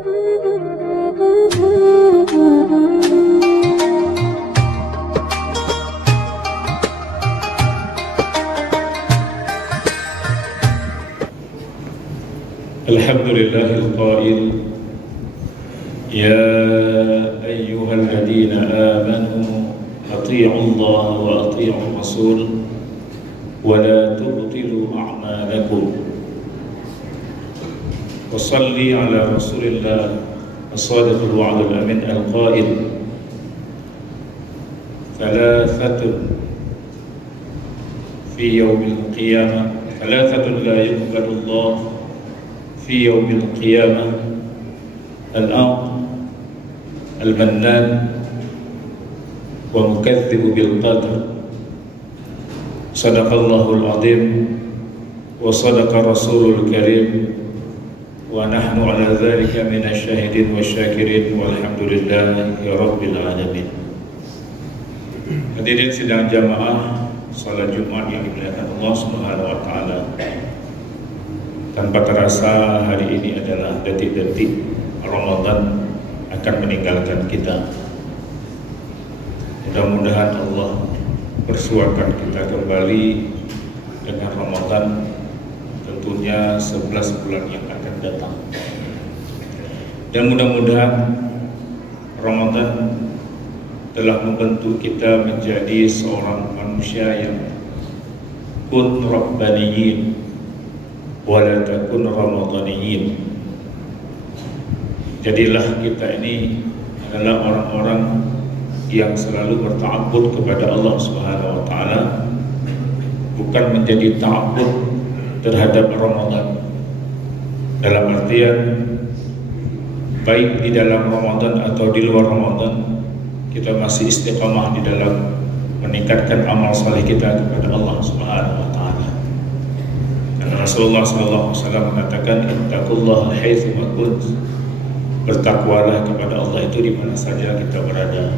Alhamdulillahil qail ya ayyuhalladzina amanu atii'u Allah wa atii'ur rasul wa la tubtilu a'malakum. Wa shalli ala rasulillah as-sadiqil wa'dil amin al-qail thalathatun fi yawmil qiyamah thalathatun la yuqbalu Allah في يوم القيامة الأعظم المنان ومكذب بالقدر. صدق الله العظيم وصدق رسول الكريم ونحن على ذلك من الشاهدين والشاكرين والحمد لله رب العالمين. Hadirin sidang jamaah salat Jumat yang dimuliakan Allah Subhanahu wa taala. Tanpa terasa hari ini adalah detik-detik Ramadan akan meninggalkan kita. Mudah-mudahan Allah bersuakan kita kembali dengan Ramadan, tentunya 11 bulan yang akan datang. Dan mudah-mudahan Ramadan telah membentuk kita menjadi seorang manusia yang kun rabbaniyin wala takun ramadhaniyin. Jadilah kita ini adalah orang-orang yang selalu berta'abbud kepada Allah Subhanahu wa taala, bukan menjadi ta'abbud terhadap Ramadan. Dalam artian baik di dalam Ramadan atau di luar Ramadan kita masih istiqamah di dalam meningkatkan amal saleh kita kepada Allah Subhanahu wa taala. Rasulullah SAW mengatakan ittaqullaha haitsu ma kunt. Bertakwalah kepada Allah itu di mana saja kita berada.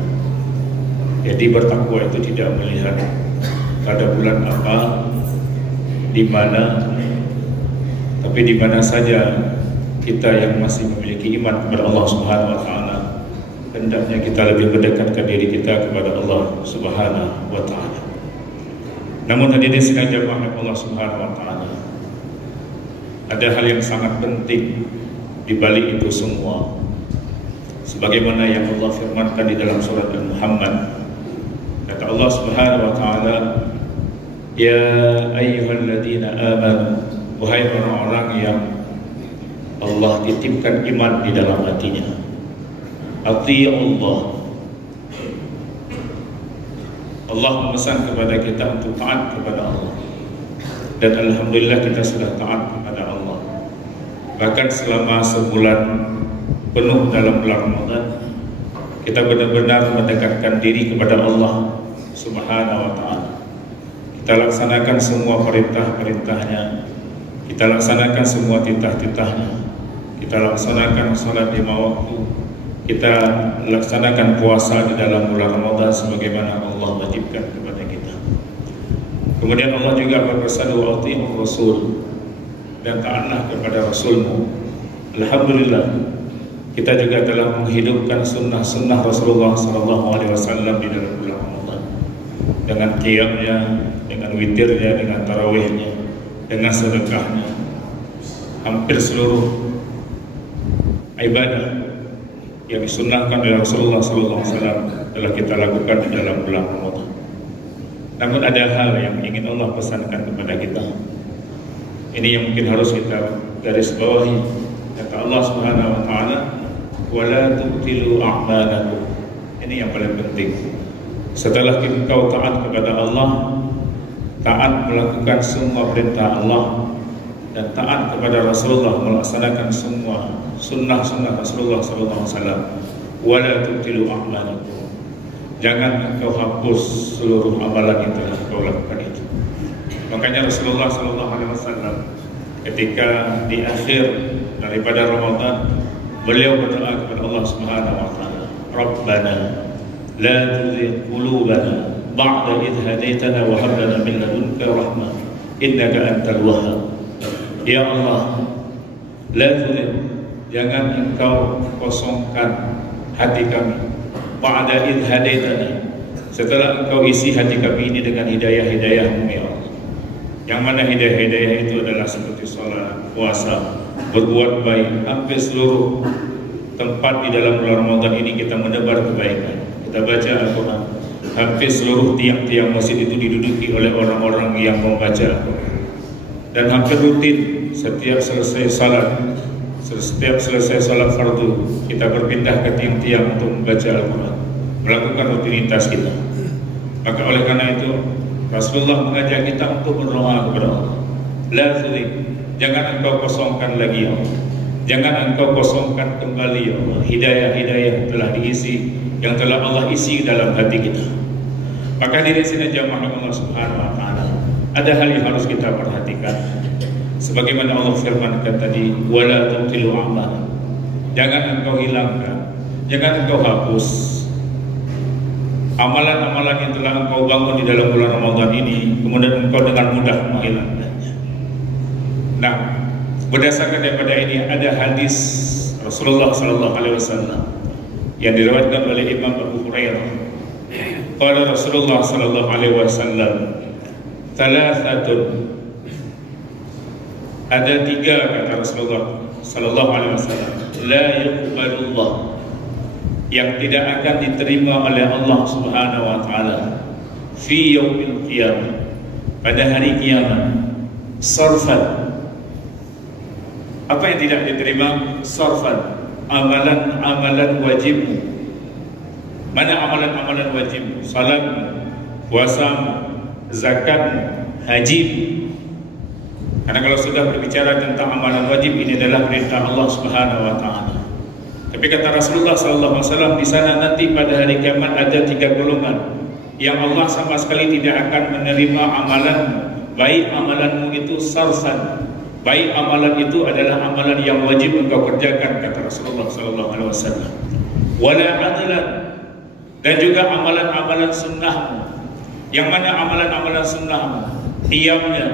Jadi bertakwa itu tidak melihat pada bulan apa, di mana, tapi di mana saja kita yang masih memiliki iman kepada Allah Subhanahu wa taala, hendaknya kita lebih mendekatkan diri kita kepada Allah Subhanahu wa taala. Namun hadirin sekalian jamaah Allah Subhanahu wa taala, ada hal yang sangat penting di balik itu semua. Sebagaimana yang Allah firmankan di dalam surat Al-Muhammad, kata Allah Subhanahu wa taala, ya ayyuhalladzina amanu, wahai orang-orang yang Allah titipkan iman di dalam hatinya, atii'u Allah. Allah memesan kepada kita untuk taat kepada Allah. Dan alhamdulillah kita sudah taat kepada Allah. Bahkan selama sebulan penuh dalam bulan Ramadan, kita benar-benar mendekatkan diri kepada Allah Subhanahu wa taala. Kita laksanakan semua perintah-perintahnya, kita laksanakan semua titah-titahnya, kita laksanakan salat 5 waktu, kita laksanakan puasa di dalam bulan Ramadan sebagaimana Allah wajibkan kepada kita. Kemudian Allah juga berpesan wa atii'ur rasul, dan taatlah kepada Rasulmu. Alhamdulillah kita juga telah menghidupkan sunnah-sunnah Rasulullah SAW di dalam bulan Ramadan, dengan qiyamnya, dengan witirnya, dengan tarawihnya, dengan sedekahnya. Hampir seluruh ibadah yang disunnahkan oleh Rasulullah SAW telah kita lakukan di dalam bulan Ramadan. Namun ada hal yang ingin Allah pesankan kepada kita. Ini yang mungkin harus kita garis bawahi. Kata Allah Subhanahu wa taala, wala tubtilu a'malakum. Ini yang paling penting. Setelah engkau taat kepada Allah, taat melakukan semua perintah Allah, dan taat kepada Rasulullah, melaksanakan semua sunnah-sunnah Rasulullah SAW, wala tubtilu a'malakum. Jangan engkau hapus seluruh amalan yang telah engkau lakukan itu. Makanya Rasulullah SAW ketika di akhir daripada Ramadan, beliau berdoa kepada Allah Subhanahu wa taala, Rabbana la tuzigh qulubana ba'da idh hadaitana wa hab lana min ladunka rahmah innaka antal wahhab. Ya Allah, la tuzigh, jangan Engkau kosongkan hati kami ba'da idh hadaitana, setelah Engkau isi hati kami ini dengan hidayah-hidayah-Mu ya Allah. Yang mana hidayah-hidayah itu adalah seperti sholat, puasa, berbuat baik. Hampir seluruh tempat di dalam bulan Ramadan ini kita menebar kebaikan. Kita baca Al-Quran. Hampir seluruh tiang-tiang masjid itu diduduki oleh orang-orang yang membaca Al-Quran. Dan hampir rutin setiap selesai salat fardu, kita berpindah ke tiang-tiang untuk membaca Al-Quran, melakukan rutinitas kita. Maka oleh karena itu Rasulullah mengajak kita untuk berdoa kepada Allah. La tuzik, jangan engkau kosongkan lagi ya Allah. Jangan engkau kosongkan kembali ya Allah hidayah-hidayah yang telah diisi, yang telah Allah isi dalam hati kita. Maka diri sini jamaah Allah Subhanahu wa taala, ada hal yang harus kita perhatikan. Sebagaimana Allah firmankan tadi, wala tubtilu a'mal. Jangan engkau hilangkan, jangan engkau hapus amalan-amalan yang telah engkau bangun di dalam bulan Ramadan ini, kemudian engkau dengan mudah menghilangkannya. Nah, berdasarkan daripada ini ada hadis Rasulullah SAW yang diriwayatkan oleh Imam Abu Hurairah. Qala Rasulullah SAW, thalathatun, ada tiga kata Rasulullah SAW, la yuqbalullah, yang tidak akan diterima oleh Allah Subhanahu wa taala fi yaumil qiyamah, pada hari kiamat. Sarfan, apa yang tidak diterima? Sarfan, amalan-amalan wajib. Mana amalan-amalan wajib? Salat, puasa, zakat, haji. Karena kalau sudah berbicara tentang amalan wajib, ini adalah perintah Allah Subhanahu wa taala. Tapi kata Rasulullah SAW, di sana nanti pada hari kiamat ada tiga golongan yang Allah sama sekali tidak akan menerima amalan. Baik amalanmu itu sarsan, baik amalan itu adalah amalan yang wajib engkau kerjakan, kata Rasulullah SAW. Wala adlan, dan juga amalan-amalan sunnahmu. Yang mana amalan-amalan sunnahmu? Qiyamnya,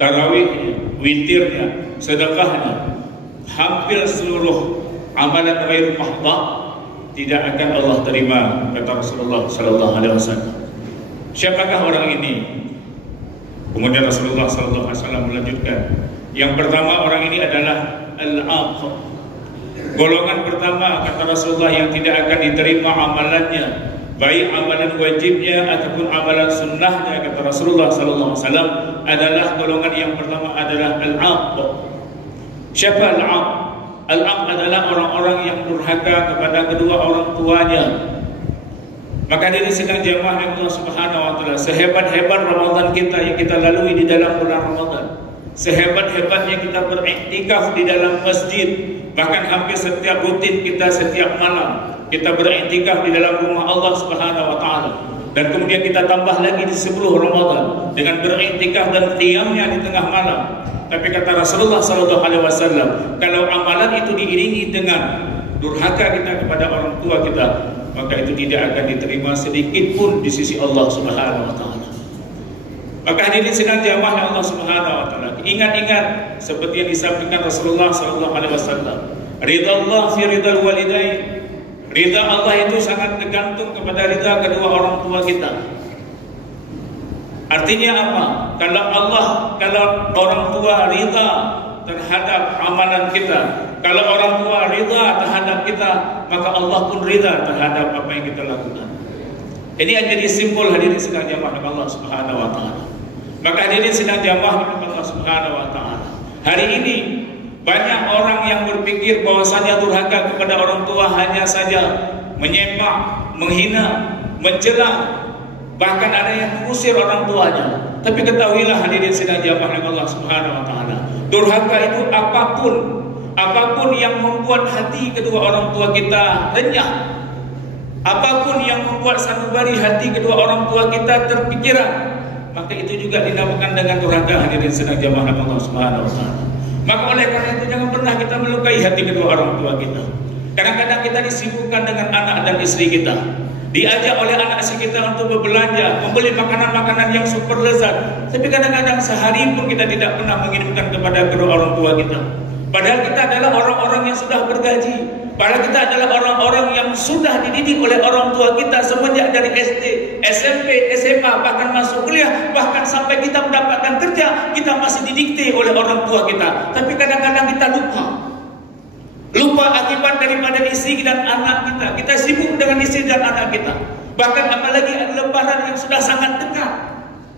tarawihnya, witirnya, sedekahnya, hampir seluruh amalan ghair mahdha tidak akan Allah terima, kata Rasulullah SAW. Siapakah orang ini? Kemudian Rasulullah SAW melanjutkan, yang pertama orang ini adalah al-aq. Golongan pertama, kata Rasulullah, yang tidak akan diterima amalannya, baik amalan wajibnya ataupun amalan sunnahnya, kata Rasulullah SAW, adalah golongan yang pertama adalah al-aq. Siapa al-aq? Al-aq adalah orang-orang yang durhaka kepada kedua orang tuanya. Maka dari sedang jamaah Allah Subhanahu wa taala, sehebat-hebat Ramadan kita yang kita lalui di dalam bulan Ramadan, sehebat-hebatnya kita beriktikaf di dalam masjid, bahkan hampir setiap rutin kita setiap malam kita beriktikaf di dalam rumah Allah Subhanahu wa taala, dan kemudian kita tambah lagi di 10 Ramadan dengan beriktikaf dan qiyamnya di tengah malam. Tapi kata Rasulullah SAW, kalau amalan itu diiringi dengan durhaka kita kepada orang tua kita, maka itu tidak akan diterima sedikit pun di sisi Allah Subhanahu wa taala. Maka hadirin sedang jamaah Allah Subhanahu wa taala, ingat-ingat seperti yang disampaikan Rasulullah SAW, ridha Allah fi ridal walidain. Ridha Allah itu sangat tergantung kepada ridha kedua orang tua kita. Artinya apa? Kalau orang tua ridha terhadap amalan kita, kalau orang tua ridha terhadap kita, maka Allah pun ridha terhadap apa yang kita lakukan. Ini yang jadi simbol hadirin sedang jamaah Allah Subhanahu wa taala. Maka hadirin sedang jamaah Allah Subhanahu wa taala, hari ini banyak orang yang berpikir bahwasanya durhaka kepada orang tua hanya saja menyepak, menghina, mencela, bahkan ada yang mengusir orang tuanya. Tapi ketahuilah hadirin sedang jamaah Allah Subhanahu wa taala, durhaka itu apapun yang membuat hati kedua orang tua kita renyah, apapun yang membuat sanubari hati kedua orang tua kita terpikiran, maka itu juga dinamakan dengan durhaka hadirin sedang jamaah Allah Subhanahu wa taala. Maka oleh karena itu jangan pernah kita melukai hati kedua orang tua kita. Kadang-kadang kita disibukkan dengan anak dan istri kita, diajak oleh anak istri kita untuk berbelanja, membeli makanan-makanan yang super lezat, tapi kadang-kadang sehari pun kita tidak pernah mengirimkan kepada kedua orang tua kita. Padahal kita adalah orang-orang yang sudah bergaji. Padahal kita adalah orang-orang yang sudah dididik oleh orang tua kita semenjak dari SD, SMP, SMA, bahkan masuk kuliah, bahkan sampai kita mendapatkan kerja, kita masih didikte oleh orang tua kita. Tapi kadang-kadang kita lupa akibat daripada istri dan anak kita. Kita sibuk dengan istri dan anak kita. Bahkan apalagi ada lebaran yang sudah sangat dekat.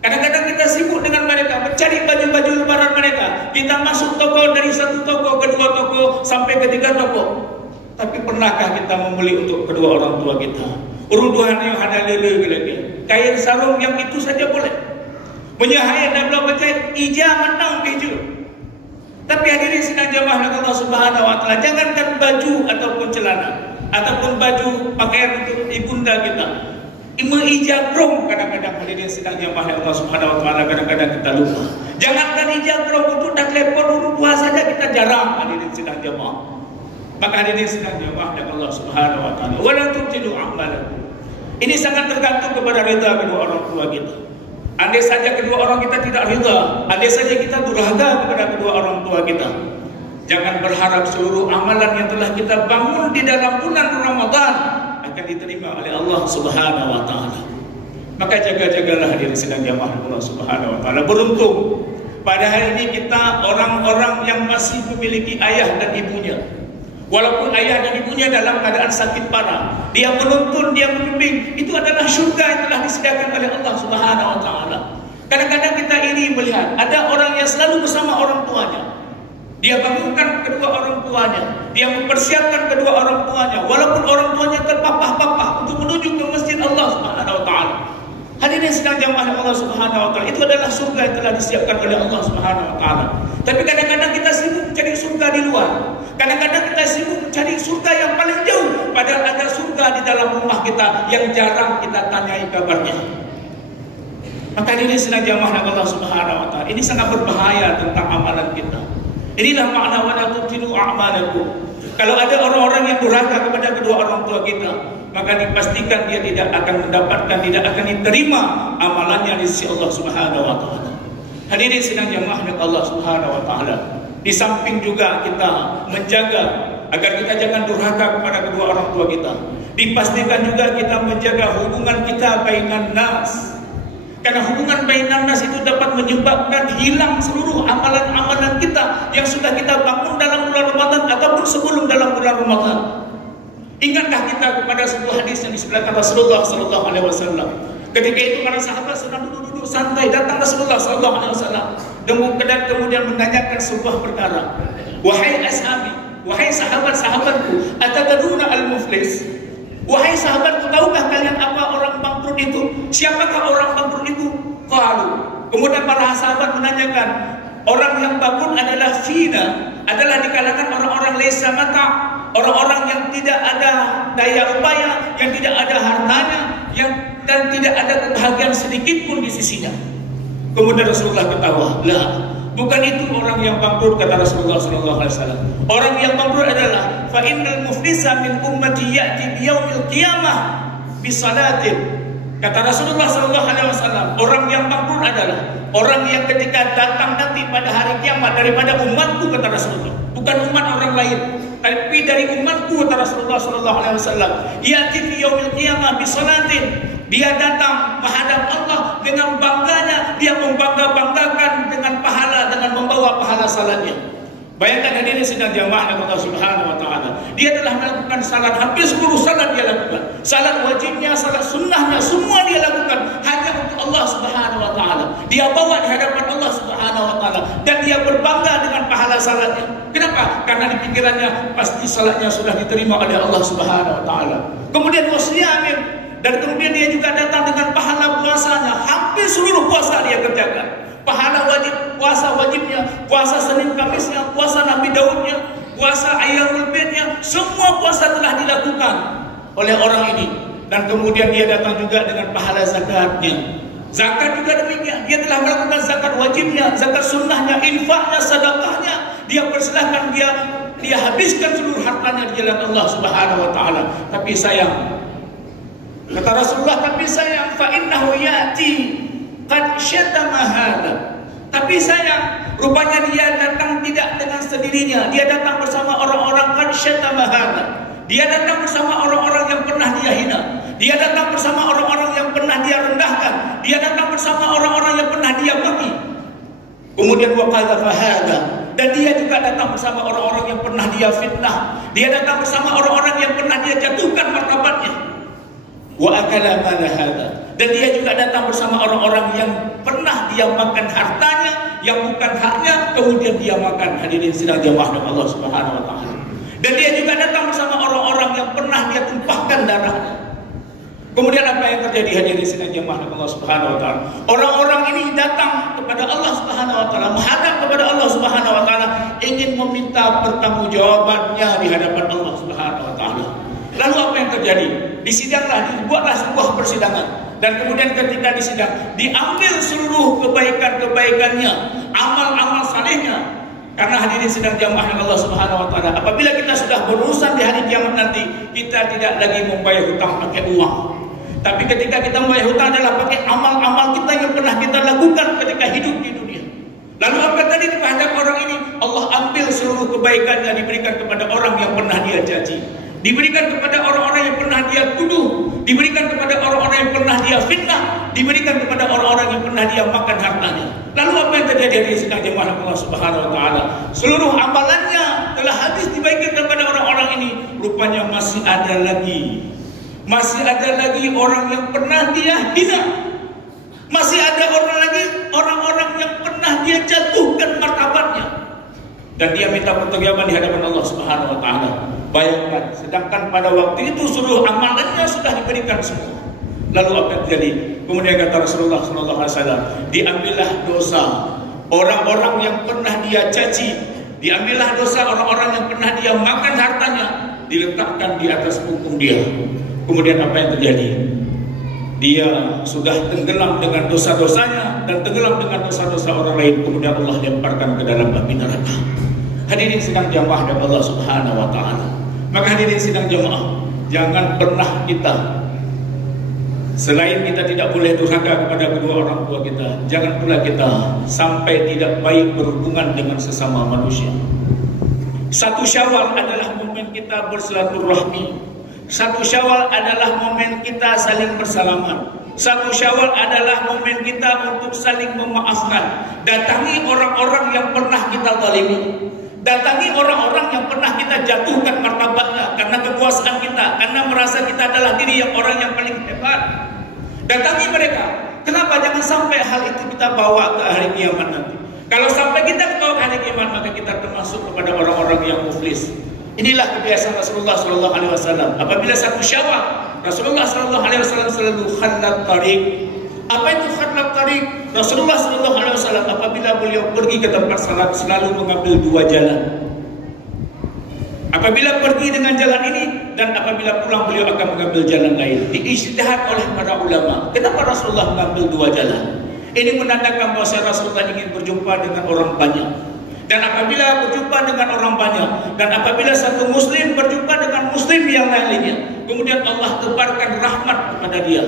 Kadang-kadang kita sibuk dengan mereka, mencari baju-baju lebaran mereka. Kita masuk toko, dari satu toko ke dua toko sampai ke tiga toko. Tapi pernahkah kita membeli untuk kedua orang tua kita? Orang tua yang ada lele kain sarung yang itu saja boleh. Menyahai dan belum baca ija menang biju. Tapi hadirin sidang jamaah Allah Subhanahu wa taala, jangankan baju ataupun celana ataupun baju pakaian untuk ibunda kita. Mengijabrong kadang-kadang hadirin sidang jamaah Allah Subhanahu wa taala, kadang-kadang kita lupa. Jangankan ijabrong untuk dak telepon orang tua saja kita jarang hadirin sidang jamaah. Maka hadirin sidang jamaah Allah Subhanahu wa taala, wala tubtilu a'malakum. Ini sangat tergantung kepada rida kedua orang tua kita. Andai saja kedua orang kita tidak rida, andai saja kita durhaka kepada kedua orang tua kita, jangan berharap seluruh amalan yang telah kita bangun di dalam bulan Ramadan akan diterima oleh Allah Subhanahu wa taala. Maka jaga-jagalah hadirin sedang jamaah Allah Subhanahu wa taala. Beruntung pada hari ini kita orang-orang yang masih memiliki ayah dan ibunya. Walaupun ayah dan ibunya dalam keadaan sakit parah, dia menuntun, dia membimbing, itu adalah syurga yang telah disediakan oleh Allah Subhanahu wa taala. Kadang-kadang kita iri melihat ada orang yang selalu bersama orang tuanya. Dia bangunkan kedua orang tuanya, dia mempersiapkan kedua orang tuanya, walaupun orang tuanya terpapah-papah untuk menuju ke masjid Allah Subhanahu wa taala. Hadirin sedang jamaah Allah Subhanahu wa taala, itu adalah surga yang telah disiapkan oleh Allah Subhanahu wa taala. Tapi kadang-kadang kita sibuk mencari surga di luar. Kadang-kadang kita sibuk mencari surga yang paling jauh, padahal ada surga di dalam rumah kita yang jarang kita tanyai kabarnya. Maka hadirin sedang jamaah Allah Subhanahu wa taala, ini sangat berbahaya tentang amalan kita. Inilah makna wala tubtilu a'malakum. Kalau ada orang-orang yang durhaka kepada kedua orang tua kita, maka dipastikan dia tidak akan mendapatkan, tidak akan diterima amalannya di sisi Allah Subhanahu wa taala. Hadirin sedang jamaah Allah Subhanahu wa taala, di samping juga kita menjaga agar kita jangan durhaka kepada kedua orang tua kita, dipastikan juga kita menjaga hubungan kita bainan nas. Karena hubungan bainan nas itu dapat menyebabkan hilang seluruh amalan-amalan kita yang sudah kita bangun dalam bulan Ramadan ataupun sebelum dalam bulan Ramadan. Ingatkah kita kepada sebuah hadis yang disebutkan Rasulullah sallallahu alaihi wasallam. Ketika itu para sahabat sedang duduk-duduk santai, datang Rasulullah sallallahu alaihi wasallam dan kemudian menanyakan sebuah perkara. Wahai ashabi, wahai sahabat-sahabatku, atadruna al-muflis? Wahai sahabatku, tahukah kalian apa orang bangkrut itu? Siapakah orang bangkrut itu? Qalu. Kemudian para sahabat menanyakan, orang yang bangkrut adalah fina, adalah di kalangan orang-orang laisa mata, orang-orang yang tidak ada daya upaya, yang tidak ada hartanya, dan tidak ada kebahagiaan sedikit pun di sisinya. Kemudian Rasulullah ketawa, lah, bukan itu orang yang bangkrut, kata Rasulullah sallallahu alaihi wasallam. Orang yang bangkrut adalah fa innal muflisa min ummati ya'ti bi yaumil qiyamah bi salatin. Kata Rasulullah sallallahu alaihi wasallam, orang yang bangkrut adalah orang yang ketika datang nanti pada hari kiamat daripada umatku, kata Rasulullah. Bukan umat orang lain, tapi dari umatku, kata Rasulullah sallallahu alaihi wasallam. Ya'ti bi yaumil qiyamah bi salatin. Dia datang menghadap Allah dengan bangganya, dia membangga-banggakan dengan pahala, dengan membawa pahala salatnya. Bayangkan hadirin sedang jamaah Allah Subhanahu wa taala. Dia telah melakukan salat, hampir seluruh salat dia lakukan. Salat wajibnya, salat sunnahnya, semua dia lakukan hanya untuk Allah Subhanahu wa taala. Dia bawa di hadapan Allah Subhanahu wa taala dan dia berbangga dengan pahala salatnya. Kenapa? Karena di pikirannya pasti salatnya sudah diterima oleh Allah Subhanahu wa taala. Kemudian wasiyamim, dan kemudian dia juga datang dengan pahala puasanya. Hampir seluruh puasa dia kerjakan. Pahala wajib, puasa wajibnya, puasa Senin Kamisnya, puasa Nabi Daudnya, puasa Ayyamul Bidnya, semua puasa telah dilakukan oleh orang ini. Dan kemudian dia datang juga dengan pahala zakatnya. Zakat juga demikian. Dia telah melakukan zakat wajibnya, zakat sunnahnya, infaknya, sedekahnya. Dia persilahkan, dia habiskan seluruh hartanya di jalan Allah Subhanahu wa taala. Tapi sayang, kata Rasulullah, tapi sayang, fa innahu ya'ti qad syatama hadha. Tapi sayang, Rupanya dia datang tidak dengan sendirinya. Dia datang bersama orang-orang qad syatama hadza. Dia datang bersama orang-orang yang pernah dia hina. Dia datang bersama orang-orang yang pernah dia rendahkan. Dia datang bersama orang-orang yang pernah dia bagi. Kemudian wa qadhafa hadza, dan dia juga datang bersama orang-orang yang pernah dia fitnah. Dia datang bersama orang-orang yang pernah dia jatuhkan martabatnya. Wa akala mala hadza, dan dia juga datang bersama orang-orang yang pernah dia makan hartanya yang bukan haknya, kemudian dia makan. Hadirin sidang jamaah Allah Subhanahu wa taala. Dan dia juga datang bersama orang-orang yang pernah dia tumpahkan darahnya. Kemudian apa yang terjadi, hadirin sidang jamaah Allah Subhanahu wa taala? Orang-orang ini datang kepada Allah Subhanahu wa taala, menghadap kepada Allah Subhanahu wa taala, ingin meminta pertanggungjawabannya di hadapan Allah Subhanahu wa taala. Lalu apa yang terjadi? Disidanglah, dibuatlah sebuah persidangan. Dan kemudian ketika disidang, diambil seluruh kebaikan-kebaikannya, amal-amal salehnya. Karena hadirin sedang jamaah Allah Subhanahu wa taala, apabila kita sudah berurusan di hari kiamat nanti, kita tidak lagi membayar hutang pakai uang. Tapi ketika kita membayar hutang adalah pakai amal-amal kita yang pernah kita lakukan ketika hidup di dunia. Lalu apa tadi terhadap orang ini? Allah ambil seluruh kebaikannya, diberikan kepada orang yang pernah dia caci, diberikan kepada orang-orang yang pernah dia tuduh, diberikan kepada orang-orang yang pernah dia fitnah, diberikan kepada orang-orang yang pernah dia makan hartanya. Lalu apa yang terjadi di sedang jemaah Allah Subhanahu wa taala? Seluruh amalannya telah habis diberikan kepada orang-orang ini. Rupanya masih ada lagi orang yang pernah dia hina. Masih ada orang-orang yang pernah dia jatuhkan martabatnya. Dan dia minta pertanggungjawaban di hadapan Allah Subhanahu wa taala. Bayangkan, sedangkan pada waktu itu seluruh amalannya sudah diberikan semua. Lalu apa yang terjadi? Kemudian kata Rasulullah SAW, diambillah dosa orang-orang yang pernah dia caci, diambillah dosa orang-orang yang pernah dia makan hartanya, diletakkan di atas punggung dia. Kemudian apa yang terjadi? Dia sudah tenggelam dengan dosa-dosanya dan tenggelam dengan dosa-dosa orang lain. Kemudian Allah lemparkan ke dalam api neraka. Hadirin sedang jamaah dan Allah Subhanahu wa taala. Maka hadirin sidang jemaah, jangan pernah kita, selain kita tidak boleh durhaka kepada kedua orang tua kita, jangan pula kita sampai tidak baik berhubungan dengan sesama manusia. 1 Syawal adalah momen kita bersilaturahmi. 1 Syawal adalah momen kita saling bersalaman. 1 Syawal adalah momen kita untuk saling memaafkan. Datangi orang-orang yang pernah kita zalimi. Datangi orang-orang yang pernah kita jatuhkan martabatnya karena kekuasaan kita, karena merasa kita adalah diri yang orang yang paling hebat. Datangi mereka. Kenapa? Jangan sampai hal itu kita bawa ke hari kiamat nanti. Kalau sampai kita bawa ke hari kiamat, maka kita termasuk kepada orang-orang yang muflis. Inilah kebiasaan Rasulullah SAW. Apabila 1 Syawal, Rasulullah SAW selalu khallat tariq. Apa itu khallat tariq? Rasulullah SAW apabila beliau pergi ke tempat salat selalu mengambil 2 jalan. Apabila pergi dengan jalan ini dan apabila pulang beliau akan mengambil jalan lain. Diijtihad oleh para ulama. Kenapa Rasulullah mengambil 2 jalan? Ini menandakan bahwa Rasulullah ingin berjumpa dengan orang banyak. Dan apabila berjumpa dengan orang banyak, dan apabila satu muslim berjumpa dengan muslim yang lainnya, kemudian Allah tebarkan rahmat kepada dia.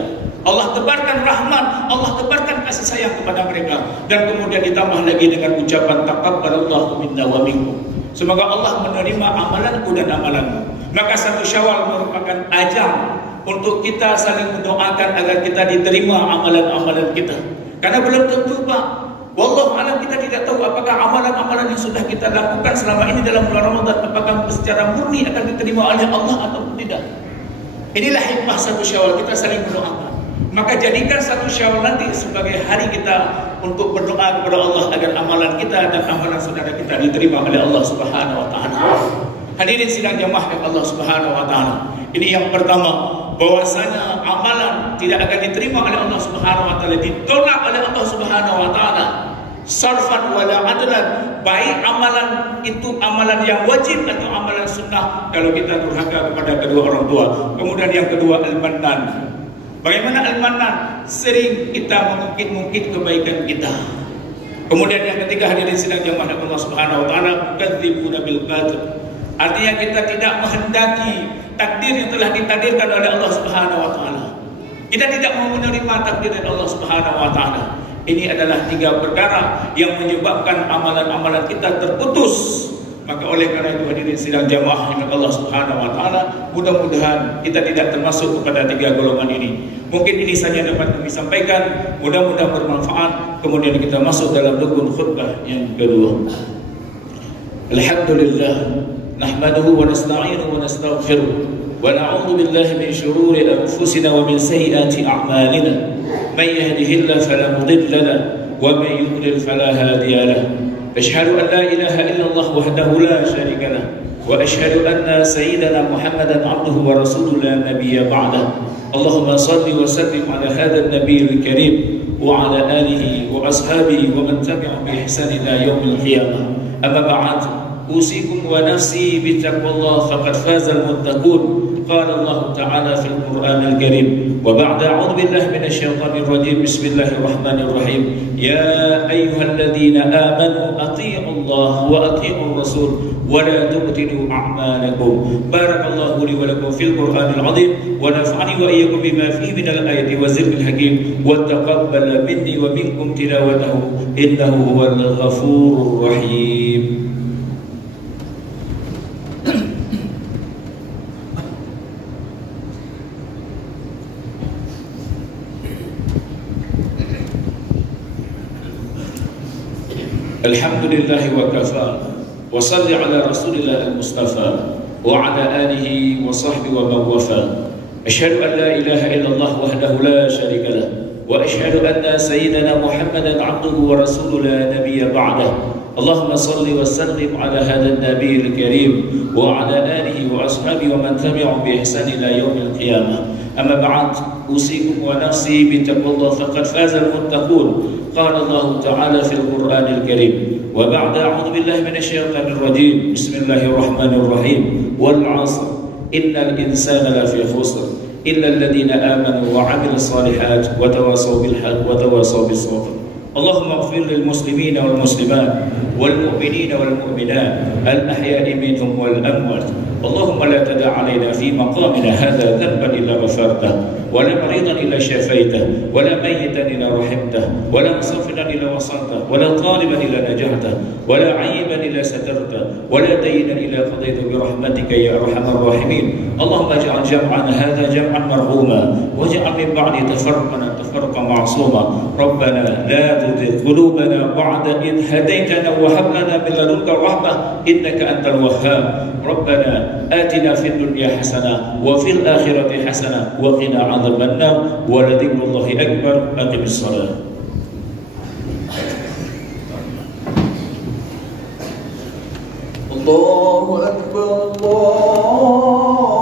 Allah tebarkan rahmat, Allah tebarkan kasih sayang kepada mereka. Dan kemudian ditambah lagi dengan ucapan taqabbalallahu minna wa minkum. Semoga Allah menerima amalanku dan amalanmu. Maka 1 Syawal merupakan ajang untuk kita saling mendoakan agar kita diterima amalan-amalan kita. Karena belum tentu Pak, wallahu alam, kita tidak tahu apakah amalan-amalan yang sudah kita lakukan selama ini dalam bulan Ramadan apakah secara murni akan diterima oleh Allah ataupun tidak. Inilah hikmah 1 Syawal, kita saling berdoa. Maka jadikan 1 Syawal nanti sebagai hari kita untuk berdoa kepada Allah agar amalan kita dan amalan saudara kita diterima oleh Allah Subhanahu wa taala. Hadirin sidang jamaah Allah Subhanahu wa taala. Ini yang pertama, bahwasanya amalan tidak akan diterima oleh Allah Subhanahu wa taala, ditolak oleh Allah Subhanahu wa taala. Sarfan wala adlan, baik amalan itu amalan yang wajib atau amalan sunnah kalau kita durhaka kepada kedua orang tua. Kemudian yang kedua, al-mannan. Bagaimana al-mannan? Sering kita mengungkit-ungkit kebaikan kita. Kemudian yang ketiga, hadirin sidang jamaah Allah Subhanahu wa taala, kadzibuna bil qadar. Artinya kita tidak menghendaki takdir yang telah ditakdirkan oleh Allah Subhanahu wa taala. Kita tidak mau menerima takdir dari Allah Subhanahu wa taala. Ini adalah 3 perkara yang menyebabkan amalan-amalan kita terputus. Maka oleh karena itu hadirin sidang jamaah yang Allah Subhanahu wa taala, mudah-mudahan kita tidak termasuk kepada 3 golongan ini. Mungkin ini saja dapat kami sampaikan, mudah-mudahan bermanfaat. Kemudian kita masuk dalam rukun khutbah yang kedua. Alhamdulillah, nahmaduhu wa nasta'inuhu wa nastaghfiruh wa na'udzu billahi min shururi anfusina wa min sayyiati a'malina. May yahdihillahu fala mudilla lahu wa may yudlil fala hadiya lahu. أشهد أن لا إله إلا الله وحده لا شريك له وأشهد أن سيدنا محمدا عبده ورسوله لا نبي بعده اللهم صل وسلم على هذا النبي الكريم وعلى آله وأصحابه ومن تبعهم بإحسان إلى يوم القيامة أما بعد أوصيكم ونفسي بتقوى الله فقد فاز المتقون قال الله تعالى في القرآن الكريم وبعد أعوذ بالله من الشيطان الرجيم بسم الله الرحمن الرحيم يا أيها الذين آمنوا أطيعوا الله وأطيعوا الرسول ولا تبطلوا أعمالكم بارك الله لي ولكم في القرآن العظيم ونفعني وإياكم بما فيه من الآية والذكر الحكيم وتقبل مني ومنكم تلاوته إنه هو الغفور الرحيم. الحمد لله وكفى وصل على رسول الله المصطفى وعلى آله وصحبه ومن وفى أشهد أن لا إله إلا الله وحده لا شريك له وأشهد أن سيدنا محمدا عبده ورسوله لا نبي بعده اللهم صل وسلم على هذا النبي الكريم وعلى آله وأصحابه ومن تبعهم بإحسان إلى يوم القيامة أما بعد أوصيكم ونفسي بتقوى الله فقد فاز المتقون قال الله تعالى في القرآن الكريم وبعد أعوذ بالله من الشيطان الرجيم بسم الله الرحمن الرحيم والعصر إن الإنسان لفي خسر إلا الذين آمنوا وعملوا الصالحات وتواصوا بالحق وتواصوا بالصبر اللهم اغفر للمسلمين والمسلمات والمؤمنين والمؤمنات الأحياء منهم والأموات اللهم لا تدع علينا في مقامنا هذا ذنبا إلا غفرته ولا مريضا إلا شفيته ولا ميتا إلا رحمته ولا مسافرا إلا وصلته ولا طالبا إلا نجحته ولا عيبا إلا سترته ولا دينا إلا قضيته برحمتك يا أرحم الراحمين اللهم اجعل جمعنا هذا جمعا مرحوما واجعل من بعد تفرقنا تفرقا معصوما ربنا لا تزغ قلوبنا بعد إذ هديتنا وهب لنا من لدنك رحمة إنك أنت الوهاب ربنا آتنا في الدنيا حسنة وفي الآخرة حسنة وقنا عذاب النار ولذكر الله أكبر أقم الصلاة. الله أكبر الله